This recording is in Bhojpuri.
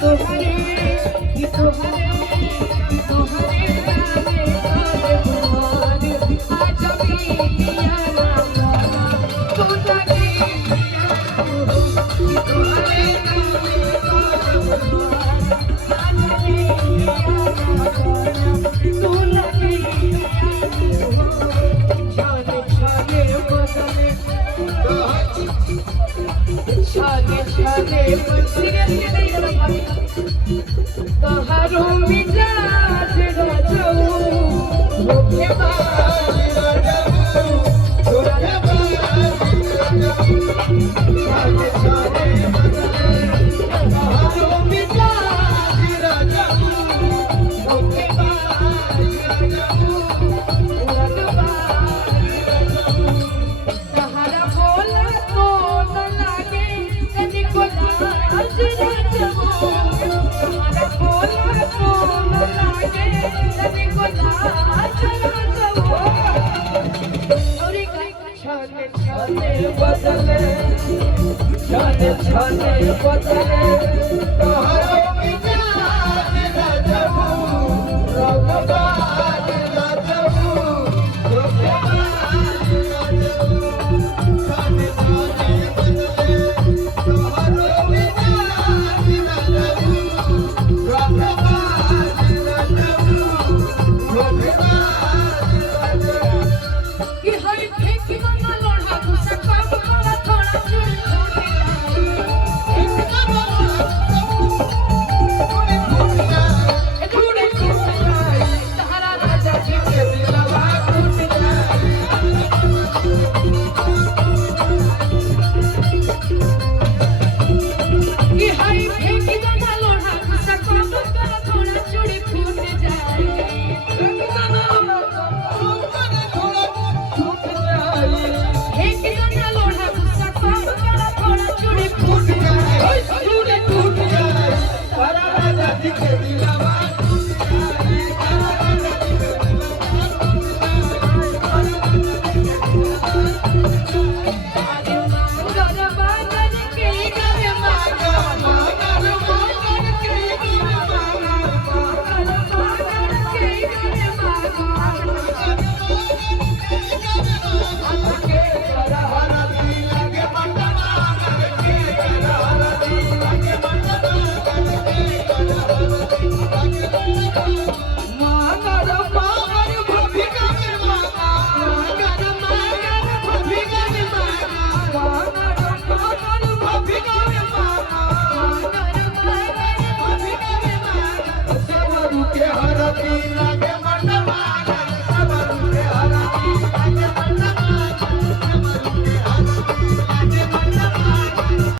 तोहरे कि तोहरे तोहरे नामे करे बुआर आज मिलिया रामा तू लगी कि तोहरे नामे करे बुआर आज मिलिया रामा तू लगी छाने छाने बदले छाने छाने बदले कहारो मिजाज राजाऊ धोखेबाज राजाऊ छाने छाने बदले कहारो मिजाज राजाऊ धोखेबाज राजाऊ कहारा बोला तो न लागे कभी को लाज राजाऊ कहारा बोला तो न लागे कभी को लाज राजाऊ और छाने छाने बदले छाने छाने बदले